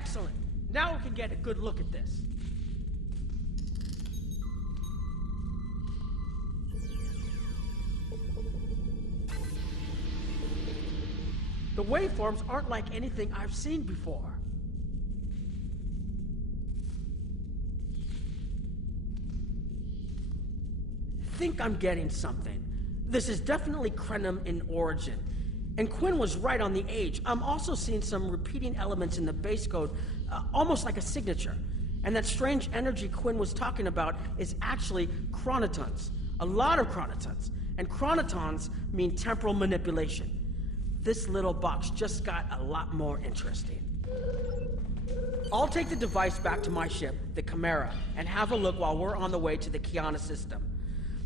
Excellent. Now we can get a good look at this. The waveforms aren't like anything I've seen before. I think I'm getting something. This is definitely Krenim in origin. And Quinn was right on the age. I'm also seeing some repeating elements in the base code, almost like a signature. And that strange energy Quinn was talking about is actually chronotons. A lot of chronotons. And chronotons mean temporal manipulation. This little box just got a lot more interesting. I'll take the device back to my ship, the Chimera, and have a look while we're on the way to the Kiana system.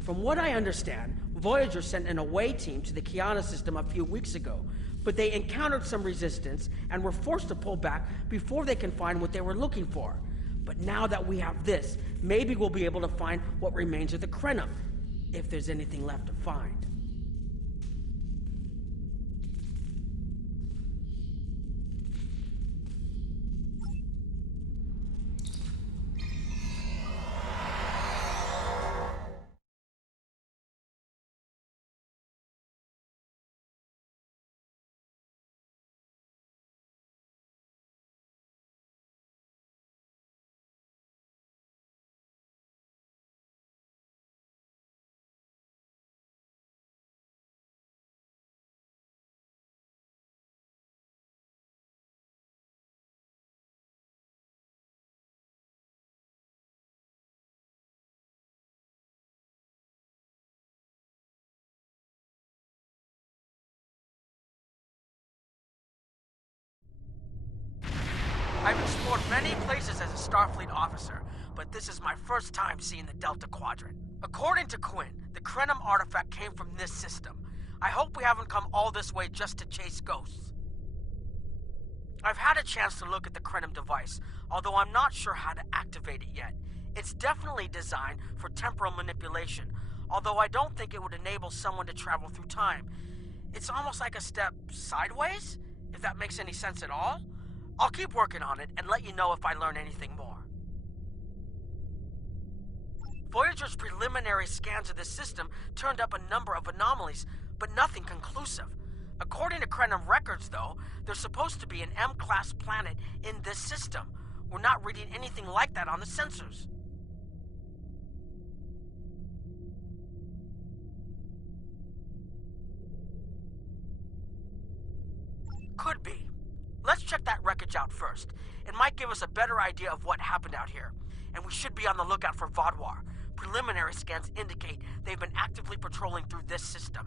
From what I understand, Voyager sent an away team to the Kiana system a few weeks ago, but they encountered some resistance and were forced to pull back before they can find what they were looking for. But now that we have this, maybe we'll be able to find what remains of the Krenim, if there's anything left to find. I've explored many places as a Starfleet officer, but this is my first time seeing the Delta Quadrant. According to Quinn, the Krenim artifact came from this system. I hope we haven't come all this way just to chase ghosts. I've had a chance to look at the Krenim device, although I'm not sure how to activate it yet. It's definitely designed for temporal manipulation, although I don't think it would enable someone to travel through time. It's almost like a step sideways, if that makes any sense at all. I'll keep working on it and let you know if I learn anything more. Voyager's preliminary scans of this system turned up a number of anomalies, but nothing conclusive. According to Krenim records, though, there's supposed to be an M-class planet in this system. We're not reading anything like that on the sensors. Could be. Let's check that wreckage out first. It might give us a better idea of what happened out here. And we should be on the lookout for Vodwar. Preliminary scans indicate they've been actively patrolling through this system.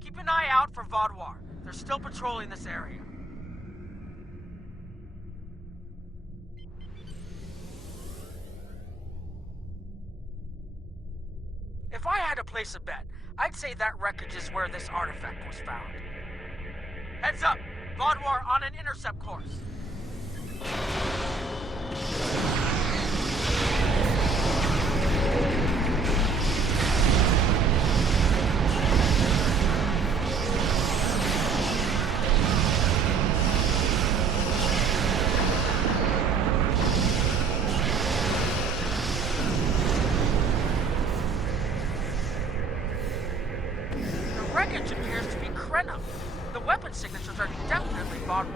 Keep an eye out for Vodwar. They're still patrolling this area. If I had to place a bet, I'd say that wreckage is where this artifact was found. Heads up! Vodwar on an intercept course. The wreckage appears to be Krenim. The weapon signatures are definitely Vodwar.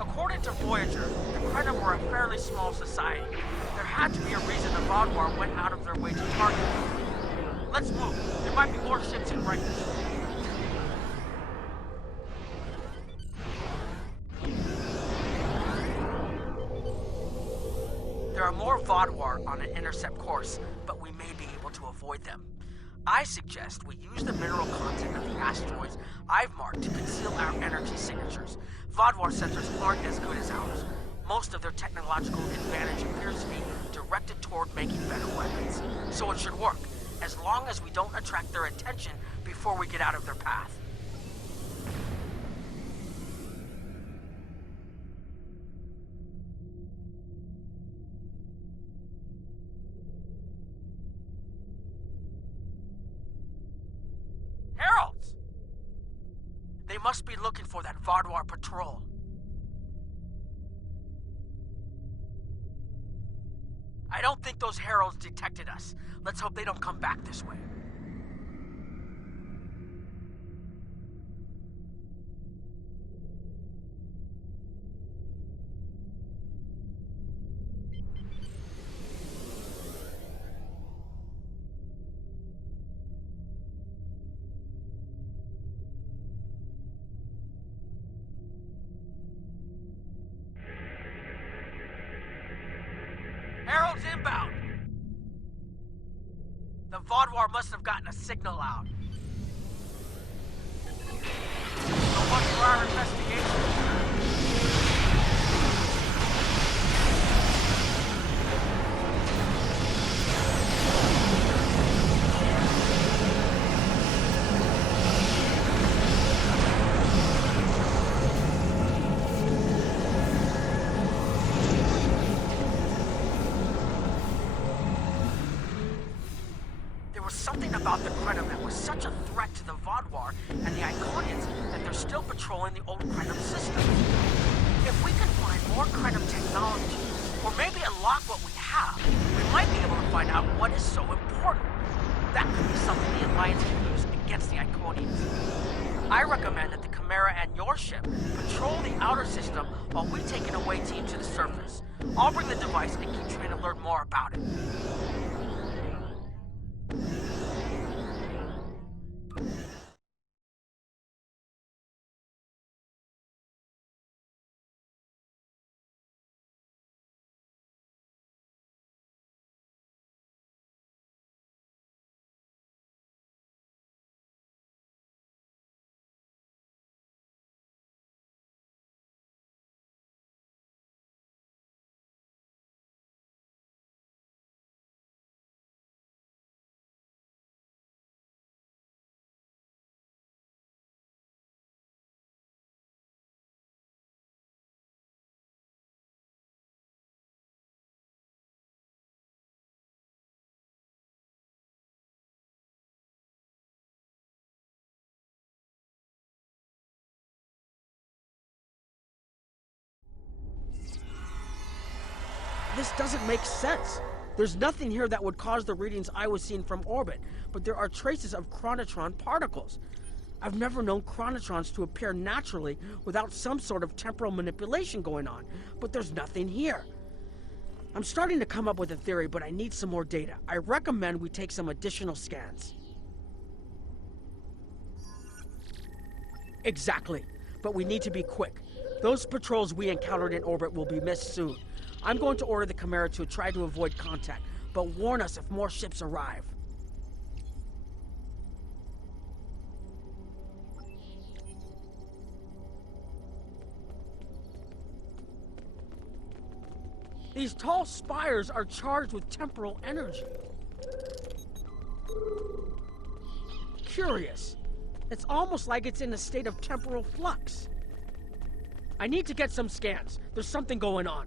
According to Voyager, the Krenim were a fairly small society. There had to be a reason the Vodwar went out of their way to target them. Let's move. There might be more ships in wreckage. There are more Vodwar on an intercept course, but we may be able to avoid them. I suggest we use the mineral content of the asteroids I've marked to conceal our energy signatures. Vodwar sensors aren't as good as ours. Most of their technological advantage appears to be directed toward making better weapons. So it should work, as long as we don't attract their attention before we get out of their path. Heralds! They must be looking for that Vodwar patrol. don't think those heralds detected us. Let's hope they don't come back this way. Herald's inbound! The Vaudouar must have gotten a signal out. So what's for our investigation? There was something about the Krenim that was such a threat to the Vaudouar and the Iconians that they're still patrolling the old Krenim system. If we can find more Krenim technology, or maybe unlock what we have, we might be able to find out what is so important. That could be something the Alliance can use against the Iconians. I recommend that the Chimera and your ship patrol the outer system while we take an away team to the surface. I'll bring the device and keep trying to learn more about it. This doesn't make sense. There's nothing here that would cause the readings I was seeing from orbit, but there are traces of chronotron particles. I've never known chronotrons to appear naturally without some sort of temporal manipulation going on, but there's nothing here. I'm starting to come up with a theory, but I need some more data. I recommend we take some additional scans. Exactly, but we need to be quick. Those patrols we encountered in orbit will be missed soon. I'm going to order the Chimera to try to avoid contact, but warn us if more ships arrive. These tall spires are charged with temporal energy. Curious. It's almost like it's in a state of temporal flux. I need to get some scans. There's something going on.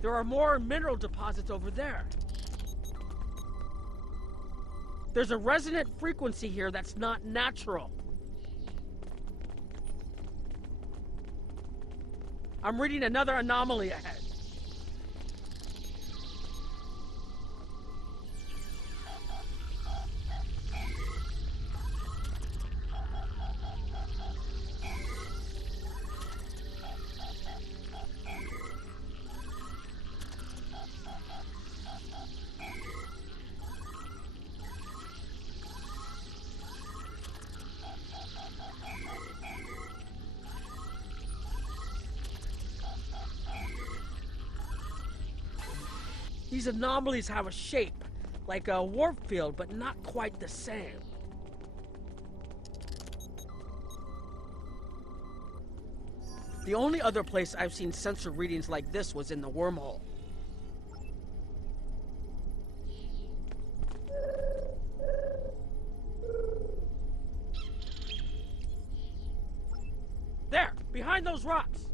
There are more mineral deposits over there. There's a resonant frequency here that's not natural. I'm reading another anomaly ahead. These anomalies have a shape, like a warp field, but not quite the same. The only other place I've seen sensor readings like this was in the wormhole. There, behind those rocks.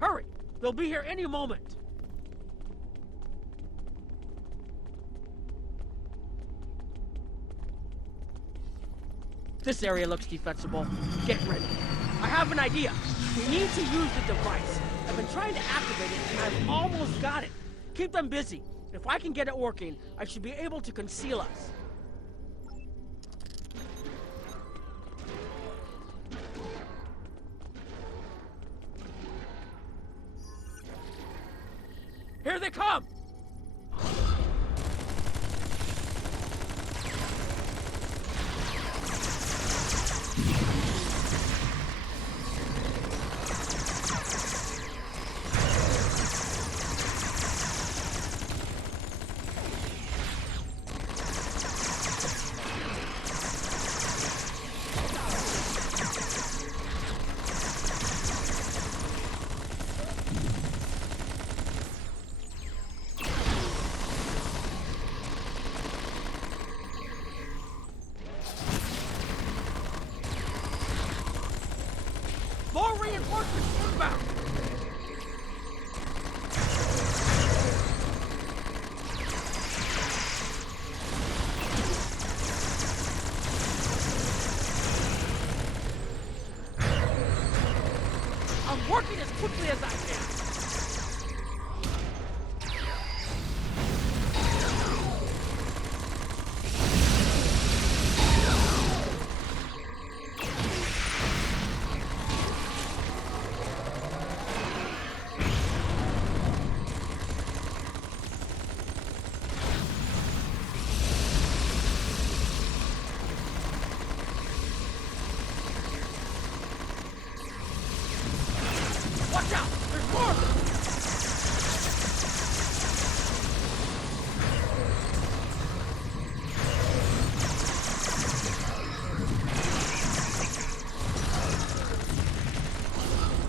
Hurry! They'll be here any moment! This area looks defensible. Get ready. I have an idea. We need to use the device. I've been trying to activate it, and I've almost got it. Keep them busy. If I can get it working, I should be able to conceal us. Here they come! More reinforcements inbound! I'm working as quickly as I can. Watch out! There's more!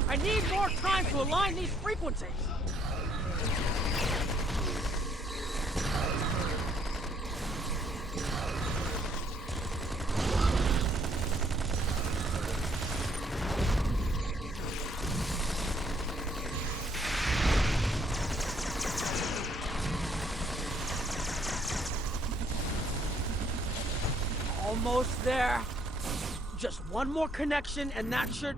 I need more time to align these frequencies! Almost there. Just one more connection and that should...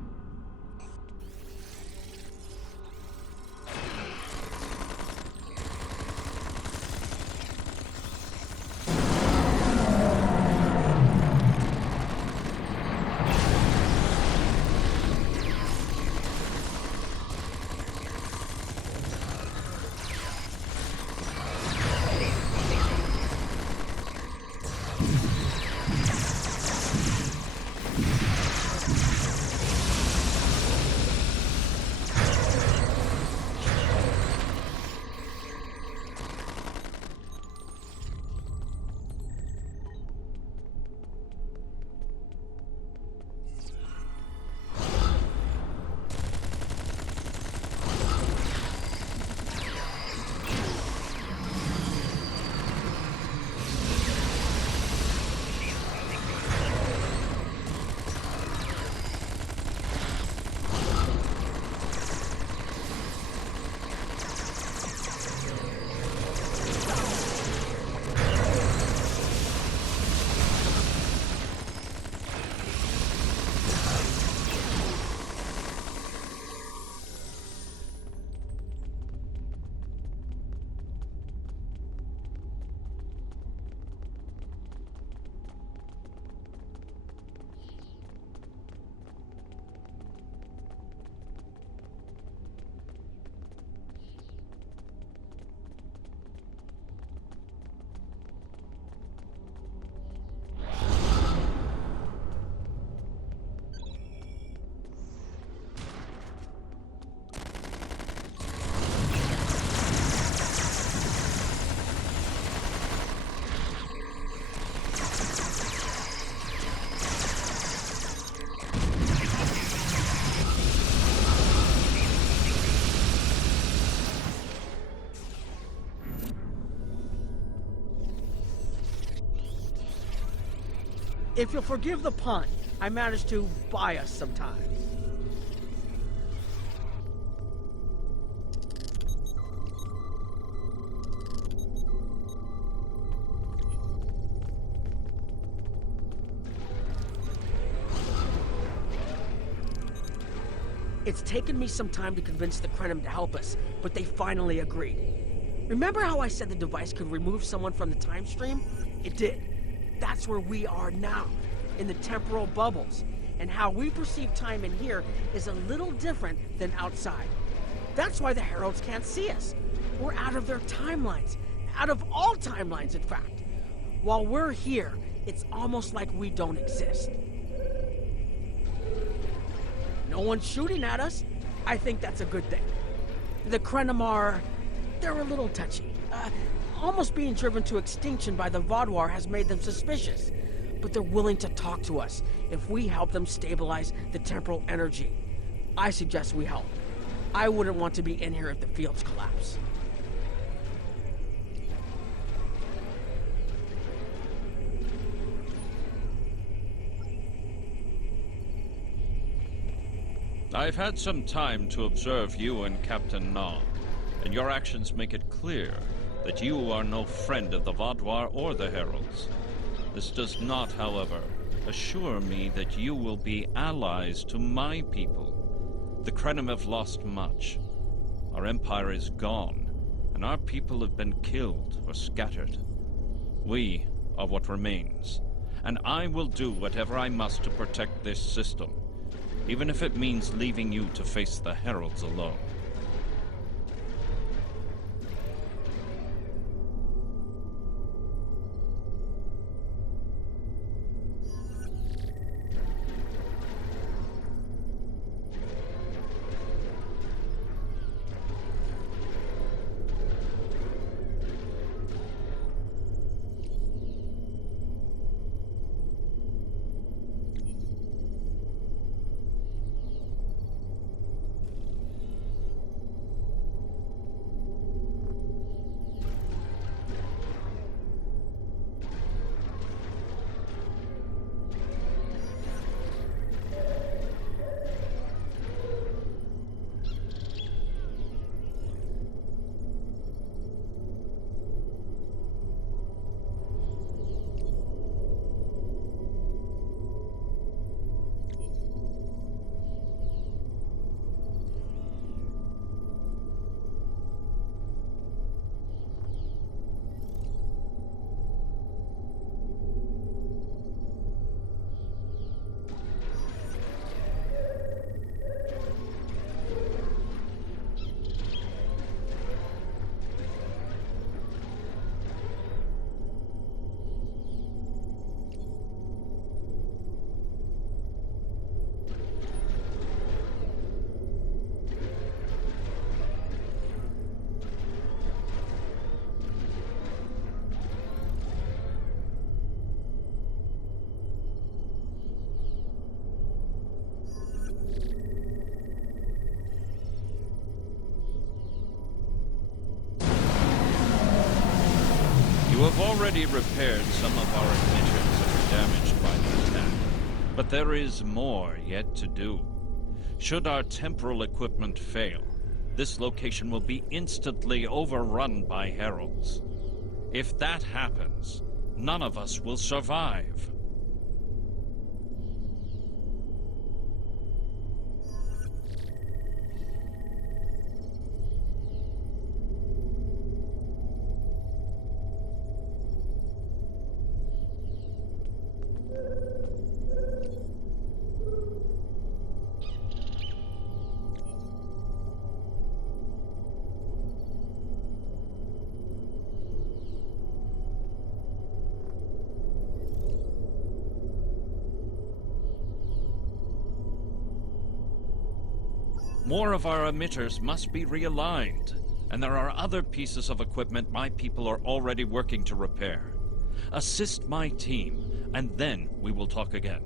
If you'll forgive the pun, I managed to buy us some time. It's taken me some time to convince the Krenim to help us, but they finally agreed. Remember how I said the device could remove someone from the time stream? It did. That's where we are now, in the temporal bubbles. And how we perceive time in here is a little different than outside. That's why the Heralds can't see us. We're out of their timelines. Out of all timelines, in fact. While we're here, it's almost like we don't exist. No one's shooting at us. I think that's a good thing. The Krenim are... they're a little touchy. Almost being driven to extinction by the Vaadwaur has made them suspicious. But they're willing to talk to us if we help them stabilize the temporal energy. I suggest we help. I wouldn't want to be in here if the fields collapse. I've had some time to observe you and Captain Nog, and your actions make it clear that you are no friend of the Vaadwaur or the Heralds. This does not, however, assure me that you will be allies to my people. The Krenim have lost much. Our empire is gone, and our people have been killed or scattered. We are what remains, and I will do whatever I must to protect this system, even if it means leaving you to face the Heralds alone. You have already repaired some of our emitters that were damaged by the attack, but there is more yet to do. Should our temporal equipment fail, this location will be instantly overrun by Heralds. If that happens, none of us will survive. More of our emitters must be realigned, and there are other pieces of equipment my people are already working to repair. Assist my team, and then we will talk again.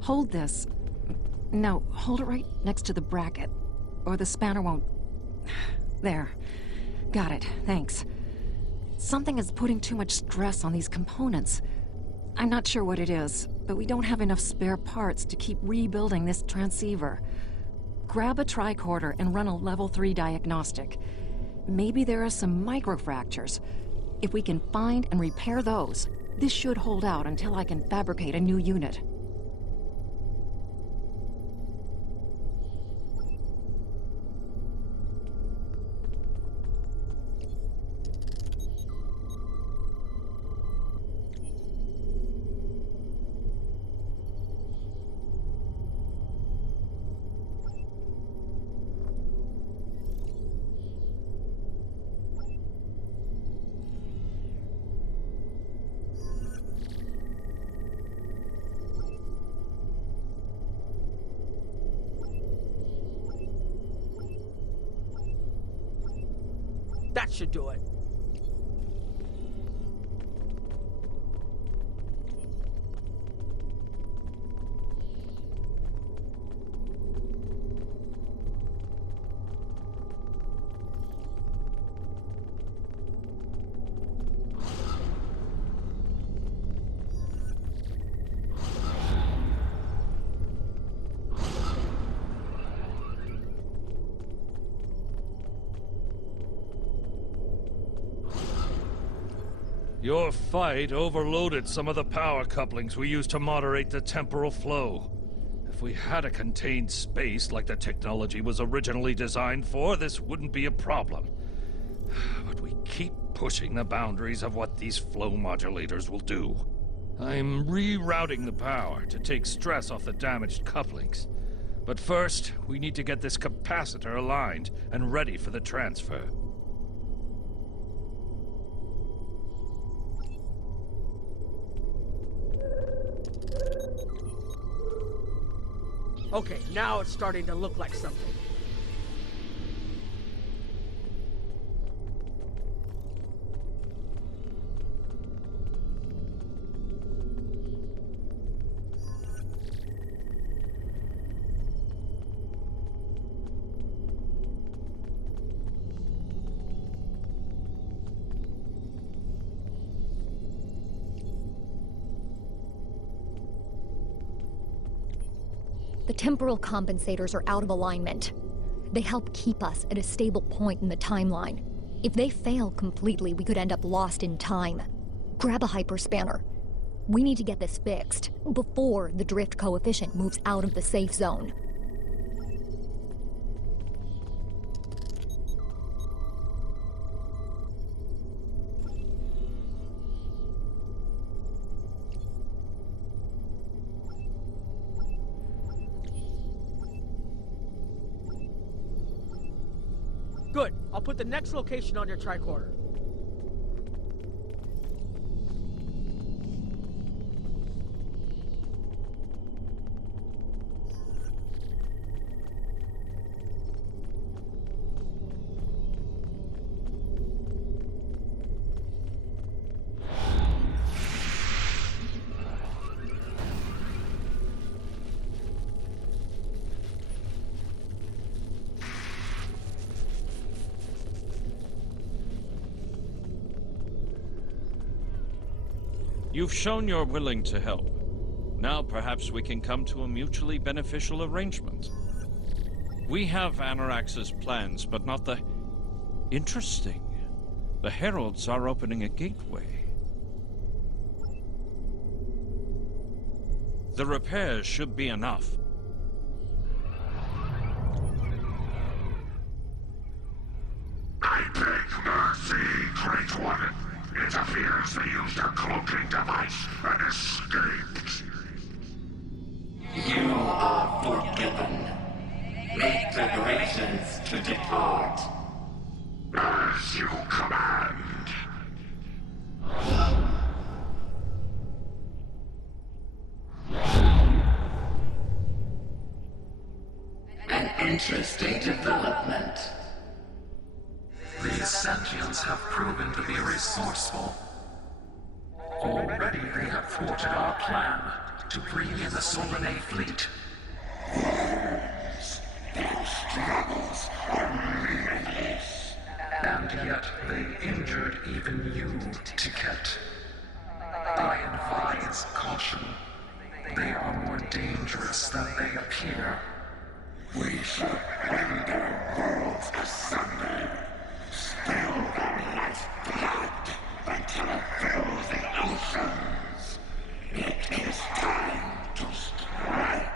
Hold this. No, hold it right next to the bracket, or the spanner won't... There. Got it, thanks. Something is putting too much stress on these components. I'm not sure what it is, but we don't have enough spare parts to keep rebuilding this transceiver. Grab a tricorder and run a level 3 diagnostic. Maybe there are some microfractures. If we can find and repair those, this should hold out until I can fabricate a new unit. That should do it. Your fight overloaded some of the power couplings we use to moderate the temporal flow. If we had a contained space like the technology was originally designed for, this wouldn't be a problem. But we keep pushing the boundaries of what these flow modulators will do. I'm rerouting the power to take stress off the damaged couplings. But first, we need to get this capacitor aligned and ready for the transfer. Okay, now it's starting to look like something. The temporal compensators are out of alignment. They help keep us at a stable point in the timeline. If they fail completely, we could end up lost in time. Grab a hyperspanner. We need to get this fixed before the drift coefficient moves out of the safe zone. Good. I'll put the next location on your tricorder. You've shown you're willing to help. Now perhaps we can come to a mutually beneficial arrangement. We have Anorax's plans, but not the... Interesting. The Heralds are opening a gateway. The repairs should be enough. I beg mercy, Great One. It appears they used a cloaking device and escaped. You are forgiven. Make preparations to depart. As you command. An interesting development. These sentients have proven to be resourceful. Already they have thwarted our plan to bring in the Solanae fleet. Their struggles are meaningless. And yet they injured even you, Ticket. I advise caution. They are more dangerous than they appear. We should render worlds asunder. Spill their lifeblood until it fills the oceans. It is time to strike.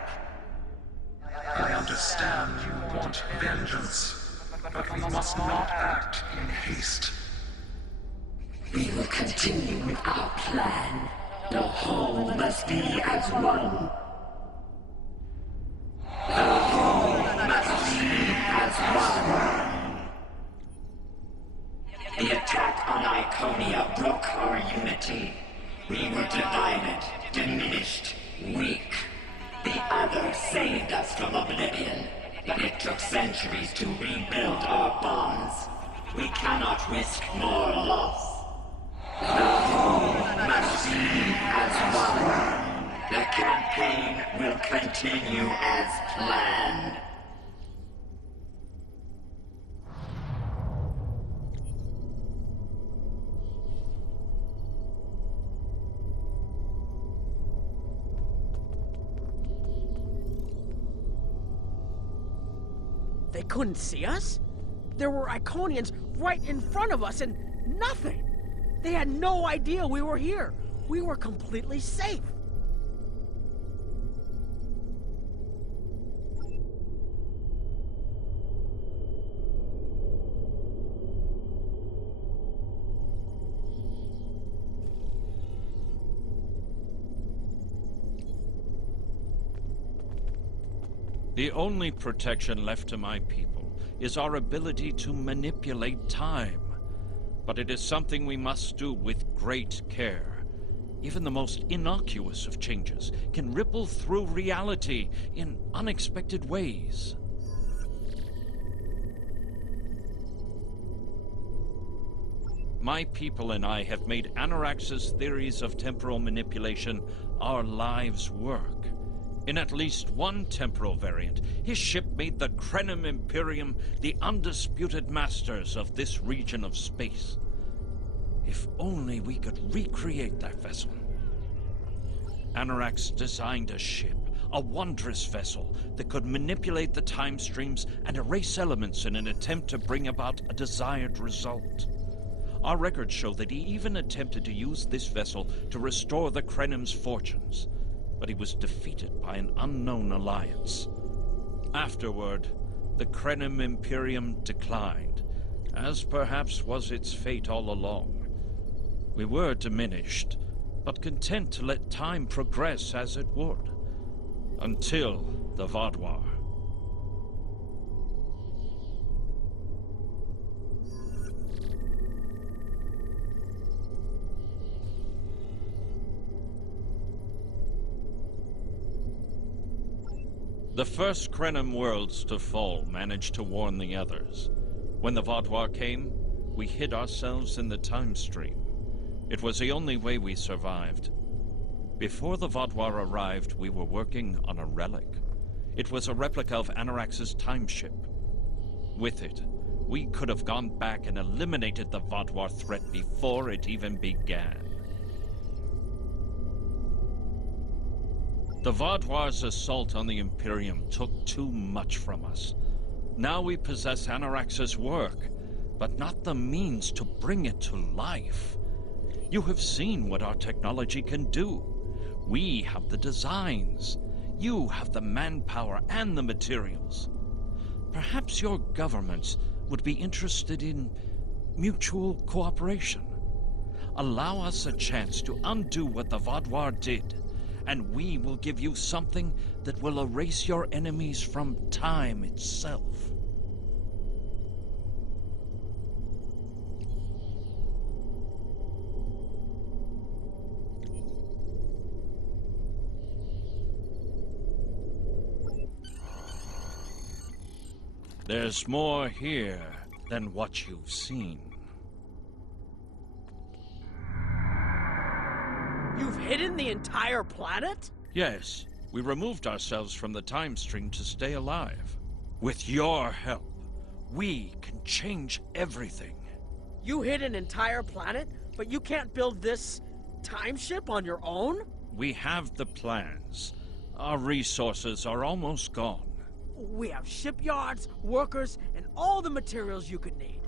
I understand you want vengeance, but we must not act in haste. We will continue with our plan. The whole must be as one. The whole must be as one. The attack on Iconia broke our unity. We were divided, diminished, weak. The others saved us from oblivion, but it took centuries to rebuild our bonds. We cannot risk more loss. The whole must be as one. The campaign will continue as planned. They couldn't see us? There were Iconians right in front of us and nothing! They had no idea we were here. We were completely safe. The only protection left to my people is our ability to manipulate time. But it is something we must do with great care. Even the most innocuous of changes can ripple through reality in unexpected ways. My people and I have made Anarax's theories of temporal manipulation our lives' work. In at least one temporal variant, his ship made the Krenim Imperium the undisputed masters of this region of space. If only we could recreate that vessel. Anarax designed a ship, a wondrous vessel that could manipulate the time streams and erase elements in an attempt to bring about a desired result. Our records show that he even attempted to use this vessel to restore the Krenim's fortunes, but he was defeated by an unknown alliance. Afterward, the Krenim Imperium declined, as perhaps was its fate all along. We were diminished, but content to let time progress as it would, until the Vaadwaur. The first Krenim worlds to fall managed to warn the others. When the Vaadwaur came, we hid ourselves in the time stream. It was the only way we survived. Before the Vaadwaur arrived, we were working on a relic. It was a replica of Anarax's time ship. With it, we could have gone back and eliminated the Vaadwaur threat before it even began. The Vaadwaur's assault on the Imperium took too much from us. Now we possess Anarax's work, but not the means to bring it to life. You have seen what our technology can do. We have the designs. You have the manpower and the materials. Perhaps your governments would be interested in mutual cooperation. Allow us a chance to undo what the Vaadwaur did, and we will give you something that will erase your enemies from time itself. There's more here than what you've seen. You've hidden the entire planet? Yes, we removed ourselves from the time stream to stay alive. With your help, we can change everything. You hit an entire planet, but you can't build this time ship on your own? We have the plans. Our resources are almost gone. We have shipyards, workers, and all the materials you could need.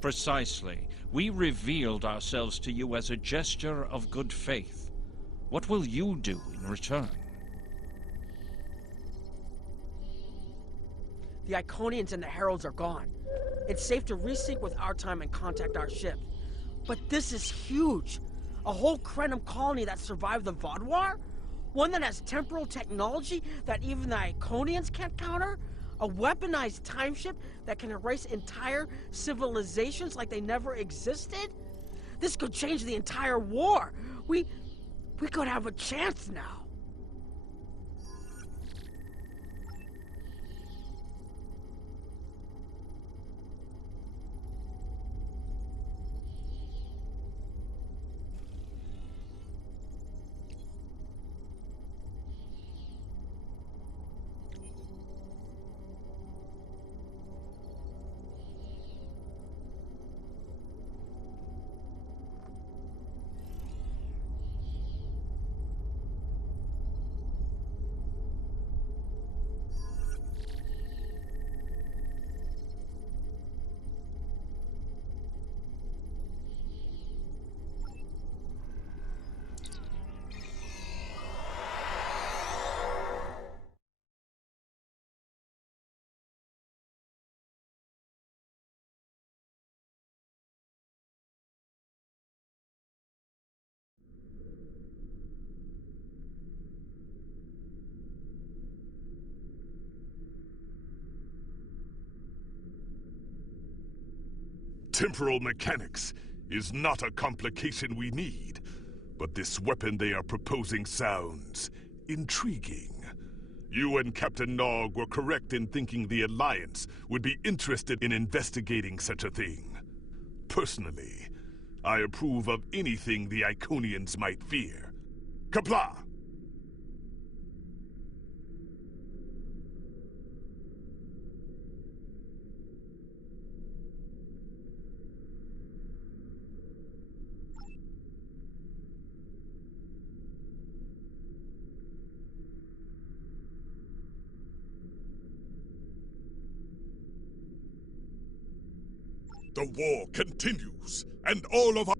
Precisely. We revealed ourselves to you as a gesture of good faith. What will you do in return? The Iconians and the Heralds are gone. It's safe to resync with our time and contact our ship. But this is huge. A whole Krenim colony that survived the Vaadwaur? One that has temporal technology that even the Iconians can't counter? A weaponized time ship that can erase entire civilizations like they never existed? This could change the entire war. We could have a chance now. Temporal mechanics is not a complication we need, but this weapon they are proposing sounds intriguing. You and Captain Nog were correct in thinking the Alliance would be interested in investigating such a thing. Personally, I approve of anything the Iconians might fear. Qapla'! The war continues, and all of our...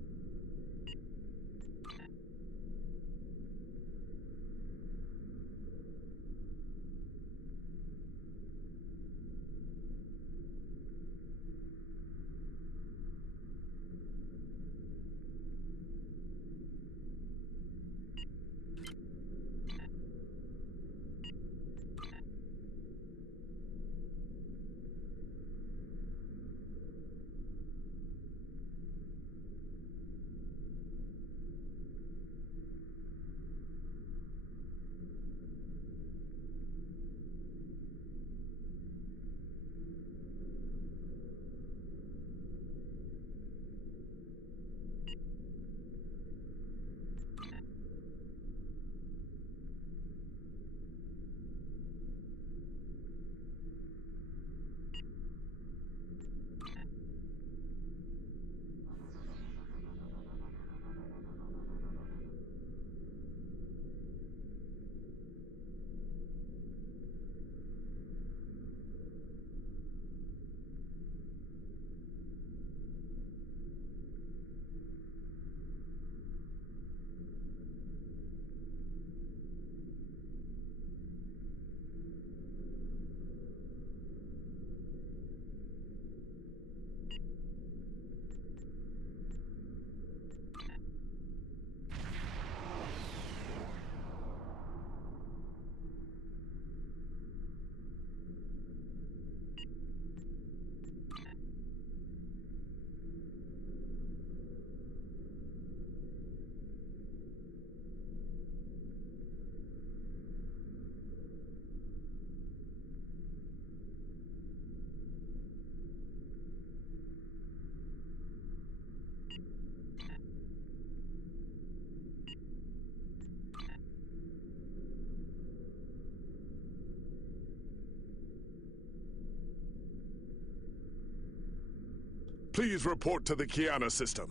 please report to the Kiana system.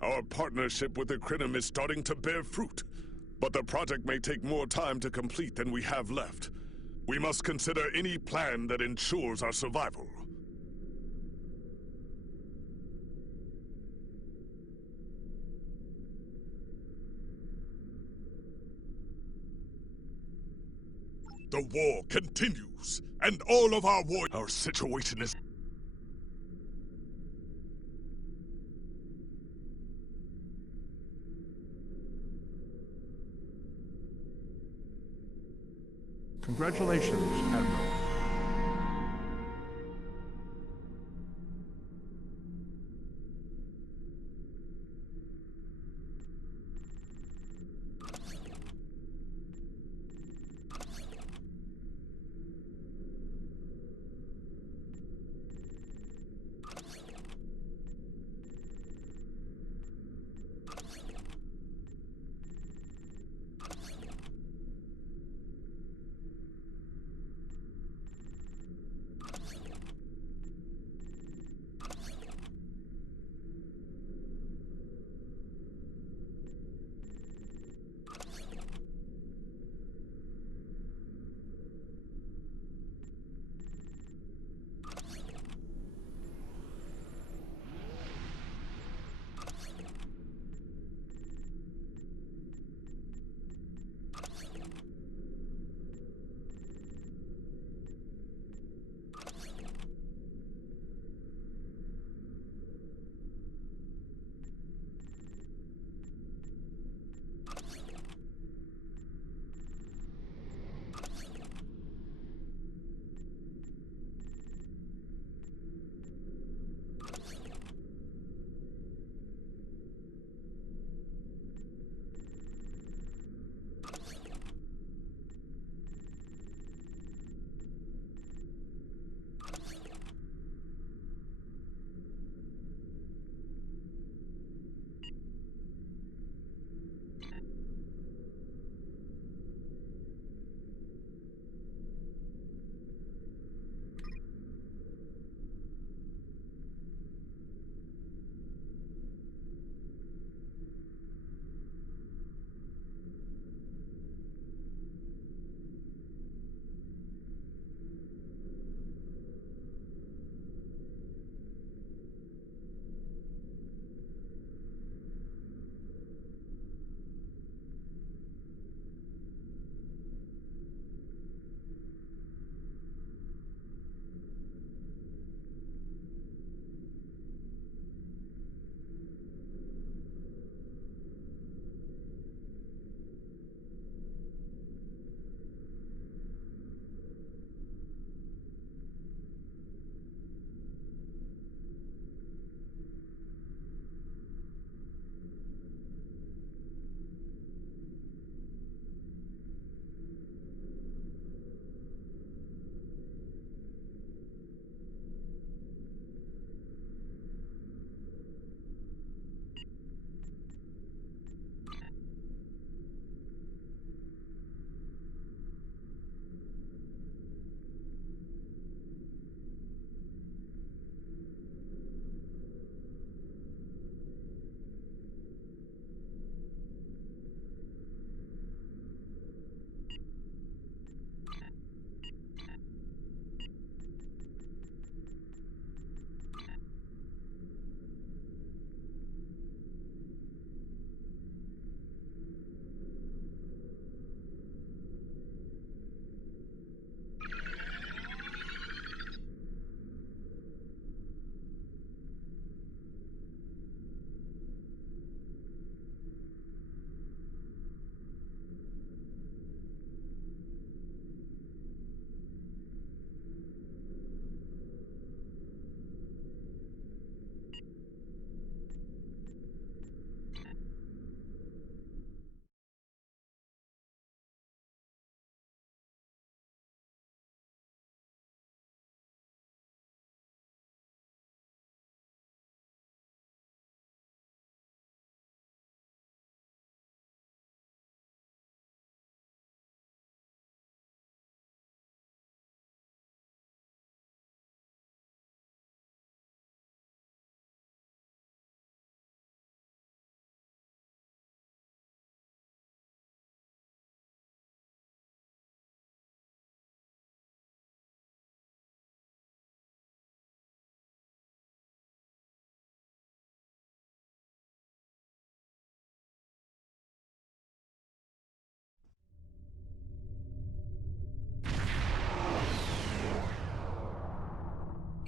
Our partnership with the Krenim is starting to bear fruit, but the project may take more time to complete than we have left. We must consider any plan that ensures our survival. The war continues, and all of our situation is... Congratulations, Admiral.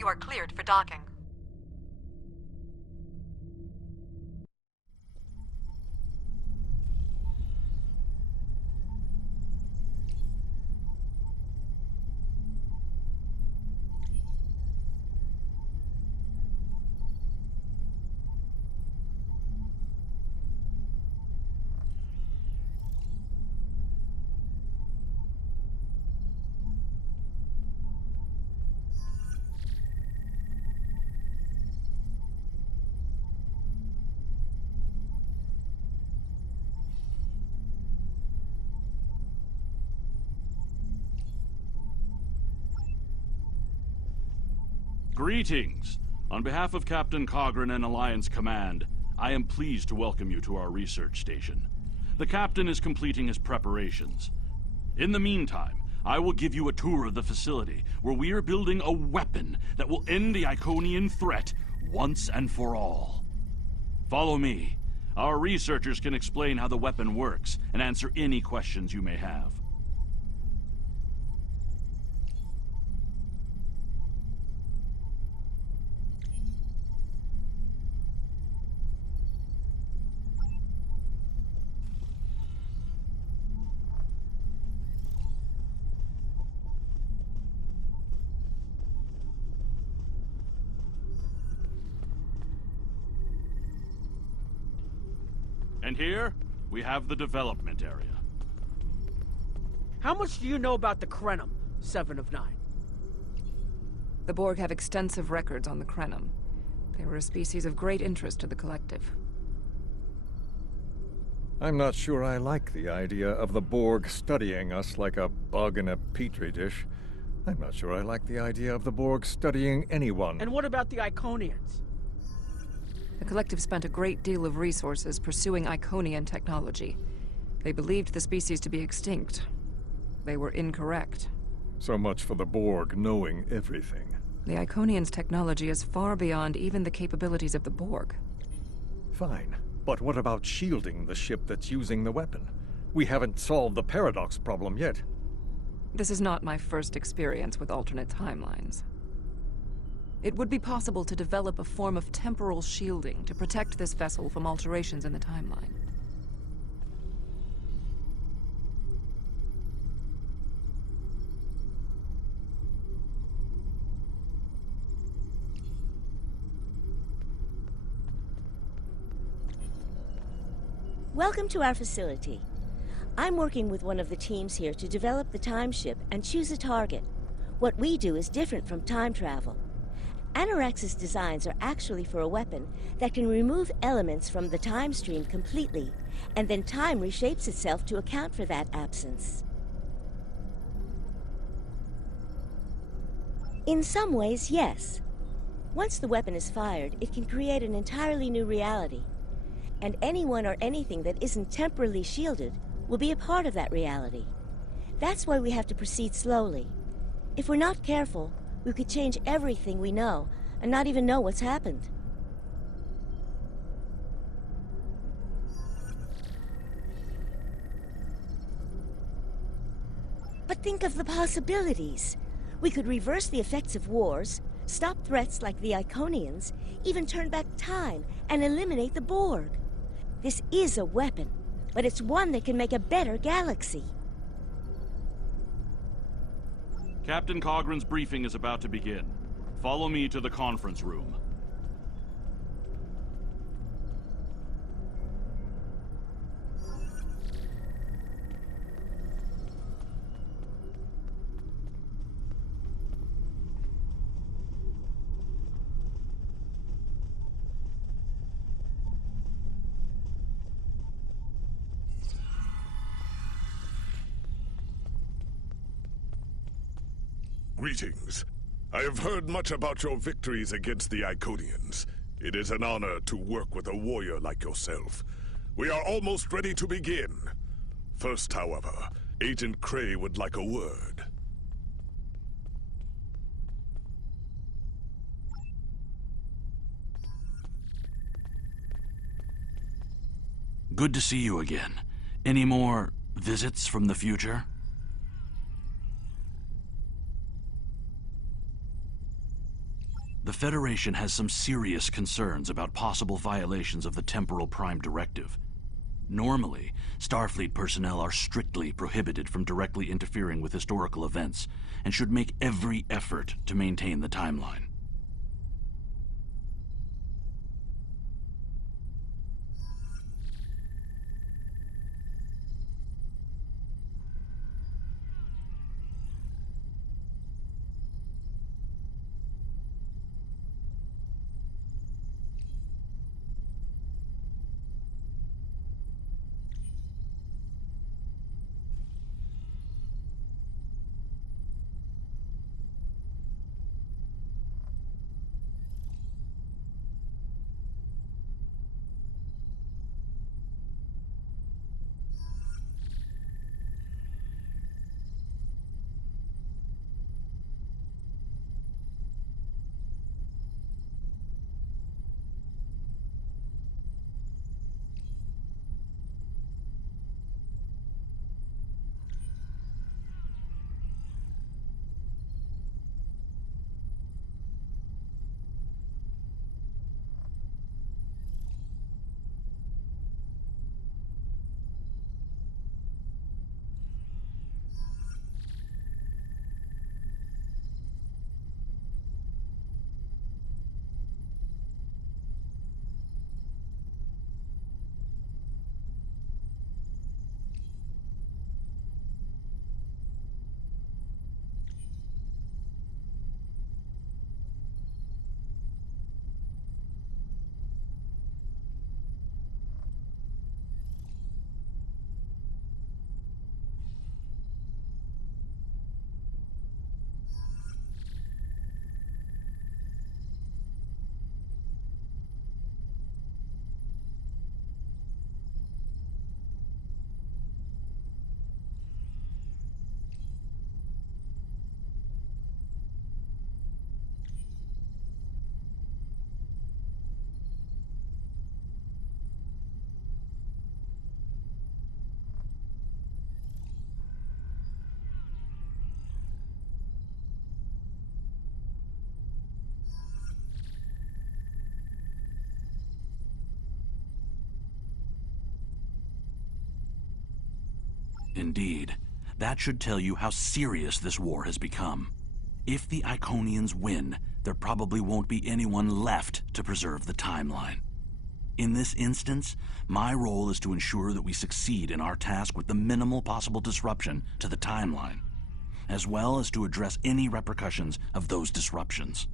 You are cleared for docking. Greetings! On behalf of Captain Cogran and Alliance Command, I am pleased to welcome you to our research station. The Captain is completing his preparations. In the meantime, I will give you a tour of the facility, where we are building a weapon that will end the Iconian threat once and for all. Follow me. Our researchers can explain how the weapon works and answer any questions you may have. And here, we have the development area. How much do you know about the Krenim, 7 of 9? The Borg have extensive records on the Krenim. They were a species of great interest to the Collective. I'm not sure I like the idea of the Borg studying us like a bug in a petri dish. I'm not sure I like the idea of the Borg studying anyone. And what about the Iconians? The Collective spent a great deal of resources pursuing Iconian technology. They believed the species to be extinct. They were incorrect. So much for the Borg knowing everything. The Iconians' technology is far beyond even the capabilities of the Borg. Fine. But what about shielding the ship that's using the weapon? We haven't solved the paradox problem yet. This is not my first experience with alternate timelines. It would be possible to develop a form of temporal shielding to protect this vessel from alterations in the timeline. Welcome to our facility. I'm working with one of the teams here to develop the time ship and choose a target. What we do is different from time travel. Anorex's designs are actually for a weapon that can remove elements from the time stream completely, and then time reshapes itself to account for that absence. In some ways, yes. Once the weapon is fired, it can create an entirely new reality. And anyone or anything that isn't temporally shielded will be a part of that reality. That's why we have to proceed slowly. If we're not careful, we could change everything we know and not even know what's happened. But think of the possibilities. We could reverse the effects of wars, stop threats like the Iconians, even turn back time and eliminate the Borg. This is a weapon, but it's one that can make a better galaxy. Captain Cogran's briefing is about to begin. Follow me to the conference room. Greetings. I have heard much about your victories against the Iconians. It is an honor to work with a warrior like yourself. We are almost ready to begin. First, however, Agent Cray would like a word. Good to see you again. Any more visits from the future? The Federation has some serious concerns about possible violations of the Temporal Prime Directive. Normally, Starfleet personnel are strictly prohibited from directly interfering with historical events, and should make every effort to maintain the timeline. Indeed. That should tell you how serious this war has become. If the Iconians win, there probably won't be anyone left to preserve the timeline. In this instance, my role is to ensure that we succeed in our task with the minimal possible disruption to the timeline, as well as to address any repercussions of those disruptions.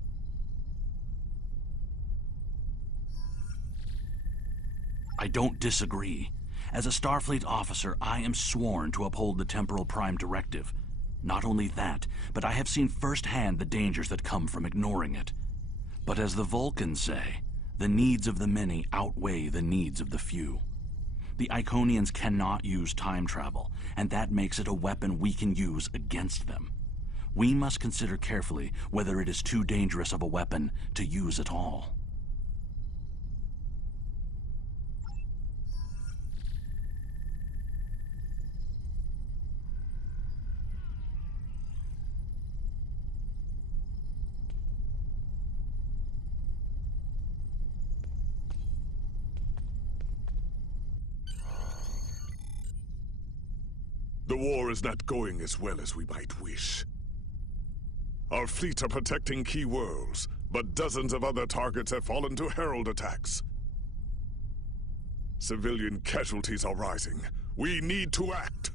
I don't disagree. As a Starfleet officer, I am sworn to uphold the Temporal Prime Directive. Not only that, but I have seen firsthand the dangers that come from ignoring it. But as the Vulcans say, the needs of the many outweigh the needs of the few. The Iconians cannot use time travel, and that makes it a weapon we can use against them. We must consider carefully whether it is too dangerous of a weapon to use at all. The war is not going as well as we might wish. Our fleets are protecting key worlds, but dozens of other targets have fallen to Herald attacks. Civilian casualties are rising. We need to act.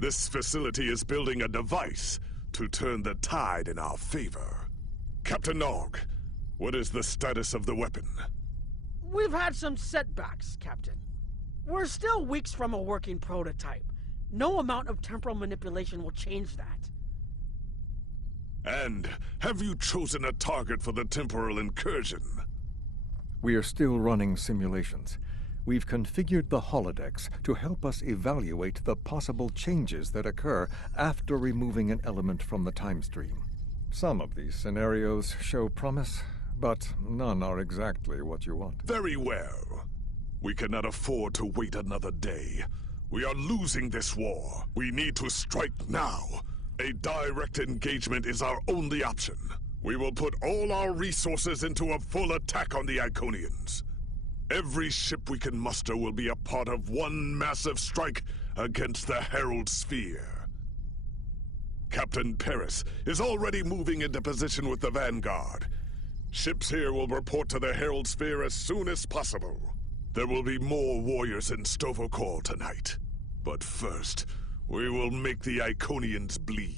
This facility is building a device to turn the tide in our favor. Captain Nog, what is the status of the weapon? We've had some setbacks, Captain. We're still weeks from a working prototype. No amount of temporal manipulation will change that. And have you chosen a target for the temporal incursion? We are still running simulations. We've configured the holodecks to help us evaluate the possible changes that occur after removing an element from the time stream. Some of these scenarios show promise, but none are exactly what you want. Very well. We cannot afford to wait another day. We are losing this war. We need to strike now. A direct engagement is our only option. We will put all our resources into a full attack on the Iconians. Every ship we can muster will be a part of one massive strike against the Herald Sphere. Captain Paris is already moving into position with the Vanguard. Ships here will report to the Herald Sphere as soon as possible. There will be more warriors in Sto-vo-kor tonight. But first, we will make the Iconians bleed.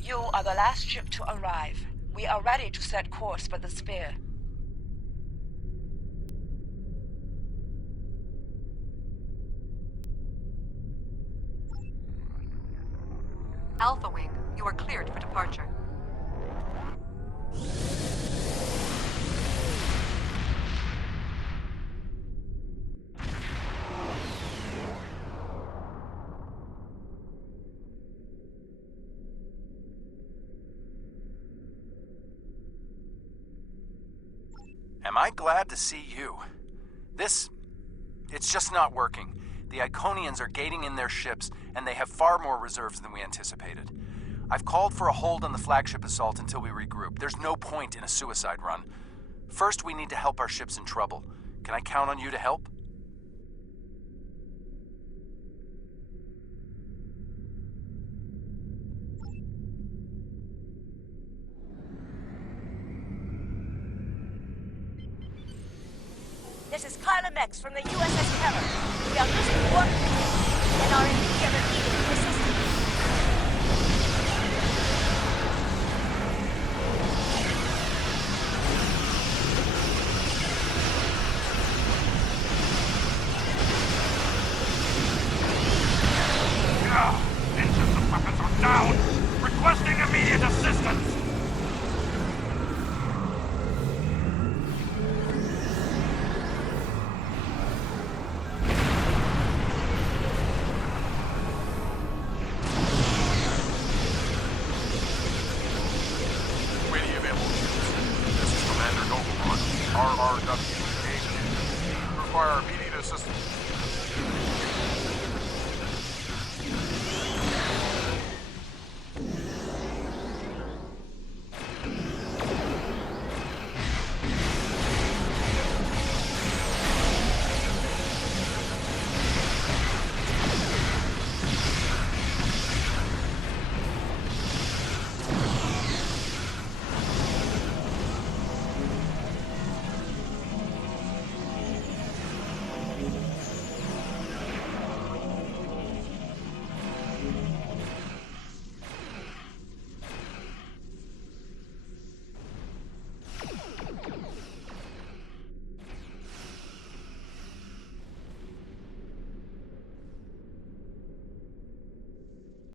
You are the last ship to arrive. We are ready to set course for the Sphere. Alpha Wing, you are cleared for departure. Am I glad to see you? It's just not working. The Iconians are gating in their ships, and they have far more reserves than we anticipated. I've called for a hold on the flagship assault until we regroup. There's no point in a suicide run. First, we need to help our ships in trouble. Can I count on you to help? This is Kyla Mex from the USS Terror.